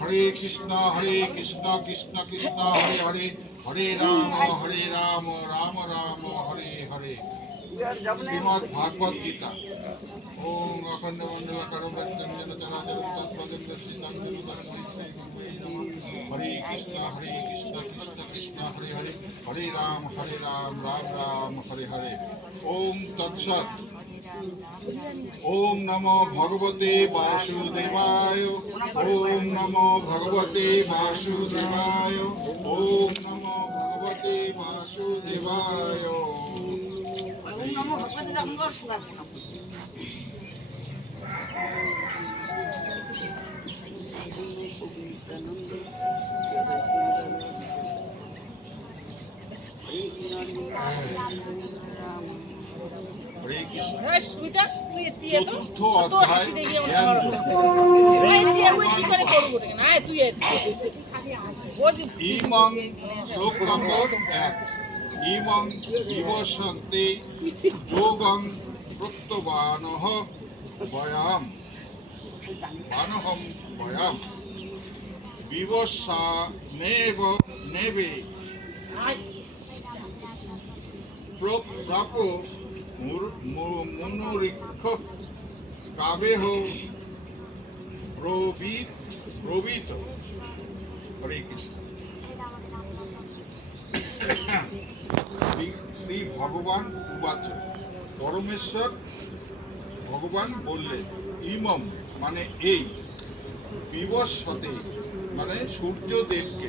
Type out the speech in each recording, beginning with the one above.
হরে কৃষ্ণ কৃষ্ণ কৃষ্ণ হরে হরে, হরে রাম রাম রাম হরে হরে। শ্রীমদ্ ভাগবত গীতা। ওম অখণ্ড মণ্ডলাকারং ব্যক্তঞ্জন চরাচরং তৎপদং দর্শিতাং জনতাং মৈত্রী গুরুবে নমঃ। হরে কৃষ্ণ কৃষ্ণ কৃষ্ণ হরে হরে, হরে রাম রাম রাম হরে হরে। ওম তৎসৎ। ওম নমো ভগবতে বাসুদেবায়। ওম নমো ভগবতে বাসুদেবায়। ওম নমো ভগবতে বাসুদেবায়। চতুর্থ অধ্যায় ইমং শ্লোক নম্বর 1। ইমং বিবসন্তে যোগং প্রত্যবানহ বয়াম বানহম বয়াম বিবসা নেবে প্রাপ মনোরিক্ষ কাবেহ প্রবীত। হরে কৃষ্ণ। শ্রী ভগবান উবাচ। পরমেশ্বর ভগবান বললেন, ইমম মানে এই, বিবস্বতে মানে সূর্যদেবকে,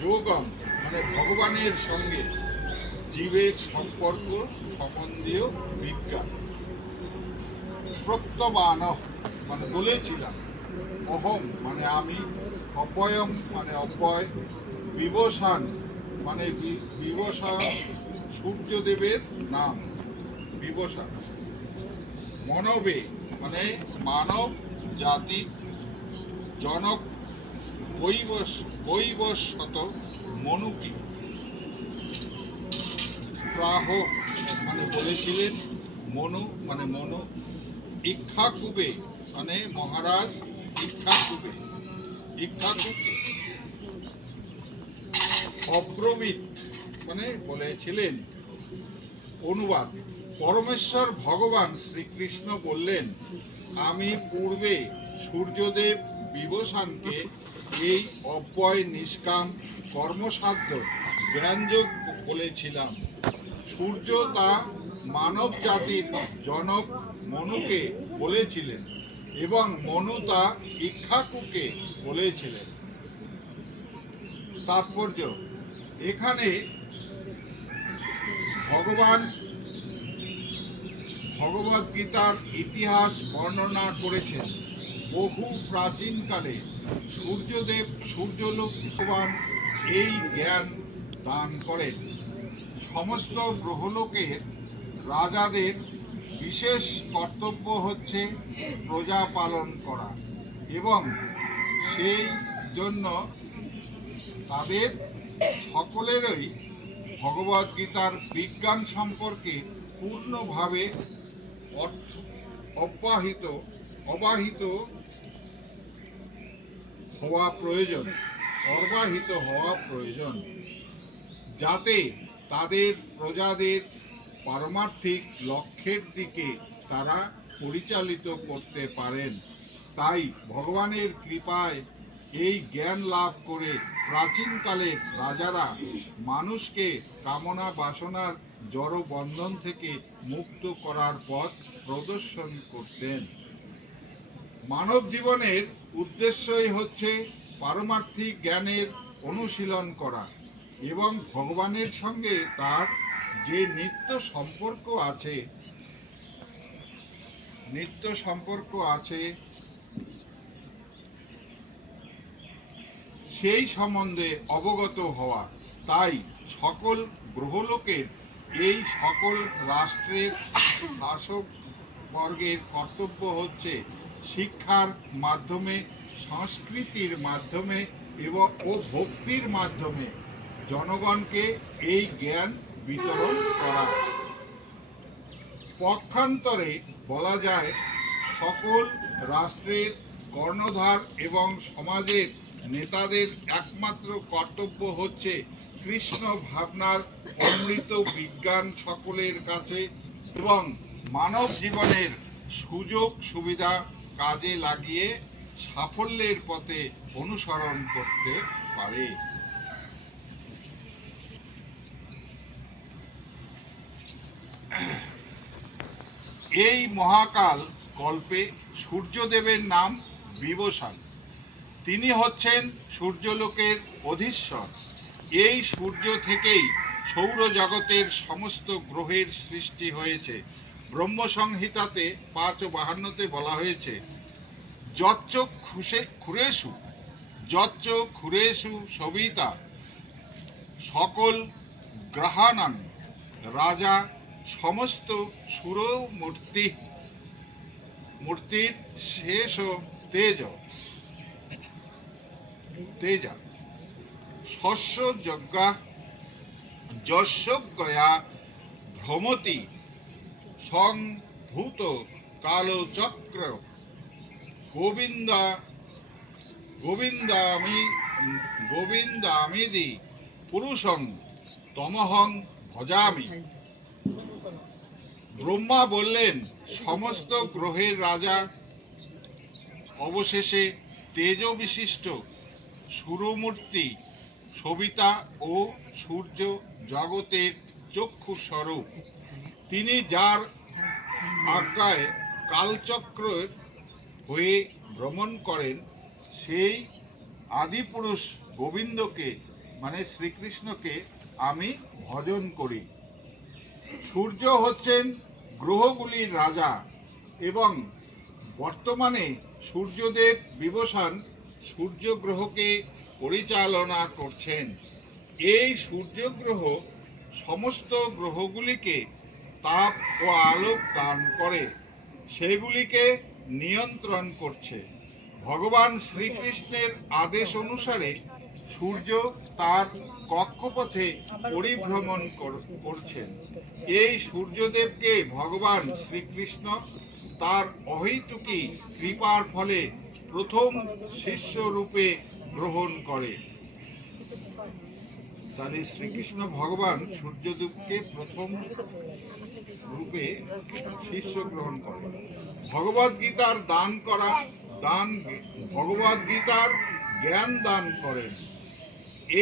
যোগম মানে ভগবানের সঙ্গে জীবের সম্পর্ক সম্বন্ধীয় বিজ্ঞান, প্রত্যবান মানে বলেছিলাম, অহম মানে আমি, অপয়ম মানে অপয়, বিবসান মানে বিবসান সূর্যদেবের নাম বিবসান, মনবে মানে মানব জাতি, জনক বৈবস্বত মনুকি, প্রাহ মানে বলেছিলেন, মনু মানে মনু, ইক্ষাকুবে মানে মহারাজ ইক্ষাকুবে, ইক্ষাকুকে, অব্রবীত মানে বলেছিলেন। অনুবাদ। পরমেশ্বর ভগবান শ্রীকৃষ্ণ বললেন, আমি পূর্বে সূর্যদেব বিবসানকে এই অব্যয় নিষ্কাম কর্মসাধ্য জ্ঞানযোগ বলেছিলাম। সূর্য তা মানব জাতির জনক মনুকে বলেছিলেন এবং মনু তা ইক্ষাকুকে বলেছিলেন। তাৎপর্য, এখানে ভগবান ভগবদ গীতার ইতিহাস বর্ণনা করেছেন। বহু প্রাচীনকালে সূর্যলোক ভগবান এই জ্ঞান দান করেন। সমস্ত গ্রহলোকের রাজাদের বিশেষ কর্তব্য হচ্ছে প্রজা পালন করা এবং সেই জন্য তাদের সকলেরই ভগবদ গীতার বিজ্ঞান সম্পর্কে পূর্ণভাবে অবাহিত হওয়া প্রয়োজন, যাতে তাদের প্রজাদের পারমার্থিক লক্ষ্যের দিকে তারা পরিচালিত করতে পারেন। তাই ভগবানের কৃপায় এই জ্ঞান লাভ করে প্রাচীনকালের রাজারা মানুষকে কামনা বাসনার জড় বন্ধন থেকে মুক্ত করার পথ প্রদর্শন করতেন। মানব জীবনের উদ্দেশ্যই হচ্ছে পারমার্থিক জ্ঞানের অনুশীলন করা এবং ভগবানের সঙ্গে তার যে নিত্য সম্পর্ক আছে সেই সম্বন্ধে অবগত হওয়া। তাই সকল গ্রহলোকের এই সকল রাষ্ট্রের শাসক বর্গের কর্তব্য হচ্ছে শিক্ষার মাধ্যমে, সংস্কৃতির মাধ্যমে ও ভক্তির মাধ্যমে জনগণকে এই জ্ঞান বিতরণ করা। পক্ষান্তরে বলা যায়, সকল রাষ্ট্রের কর্ণধার এবং সমাজের নেতাদের একমাত্র কর্তব্য হচ্ছে কৃষ্ণ ভাবনার অমৃত বিজ্ঞান সকলের কাছে এবং মানব জীবনের সুযোগ সুবিধা কাজে লাগিয়ে সাফল্যের পথে অনুসরণ করতে পারে। এই মহাকাল কল্পে সূর্যদেবের নাম বিবস্বান। তিনি হচ্ছেন সূর্যলোকের অধীশ্বর। এই সূর্য থেকেই সৌরজগতের সমস্ত গ্রহের সৃষ্টি হয়েছে। ব্রহ্মসংহিতাতে ৫:৫২ বলা হয়েছে, যচ্চ ক্ষুরেষু সবিতা সকল গ্রহাণাং রাজা সমস্ত মূর্তির শেষ তেজা শস্য যজ্ঞা যশোজ্ঞয়া ভ্রমতি সংভূত কালচক্র গোবিন্দামিদি পুরুষং তমহং ভজামি। ব্রহ্মা বললেন, সমস্ত গ্রহের রাজা অবশেষে তেজ বিশিষ্ট সুরমূর্তি সবিতা ও সূর্য জগতের চক্ষু স্বরূপ। তিনি যার আজ্ঞায় কালচক্র হয়ে ভ্রমণ করেন, সেই আদিপুরুষ গোবিন্দকে মানে শ্রীকৃষ্ণকে আমি ভজন করি। সূর্য হচ্ছেন গ্রহগুলির রাজা এবং বর্তমানে সূর্যদেব বিবস্বান সূর্য গ্রহকে পরিচালনা করছেন। এই সূর্য গ্রহ সমস্ত গ্রহগুলিকে তাপ ও আলোক দান করে সেগুলিকে নিয়ন্ত্রণ করছে। ভগবান শ্রীকৃষ্ণের আদেশ অনুসারে সূর্য তার কক্ষপথে পরিভ্রমণ করছেন। এই সূর্যদেবকে ভগবান শ্রীকৃষ্ণ তার অহৈতুকী কৃপার ফলে প্রথম শিষ্য রূপে গ্রহণ করে। তাহলে শ্রীকৃষ্ণ ভগবান সূর্যদেবকে প্রথম রূপে শিষ্য গ্রহণ করে। ভগবদ্গীতার ভগবদ্গীতার জ্ঞান দান করেন।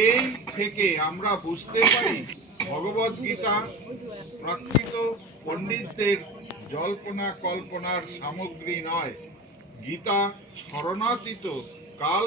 এই থেকে আমরা বুঝতে পারি ভগবদ্গীতা প্রাকৃত পণ্ডিতদের জল্পনা কল্পনার সামগ্রী নয়। গীতা শরণাতীত কাল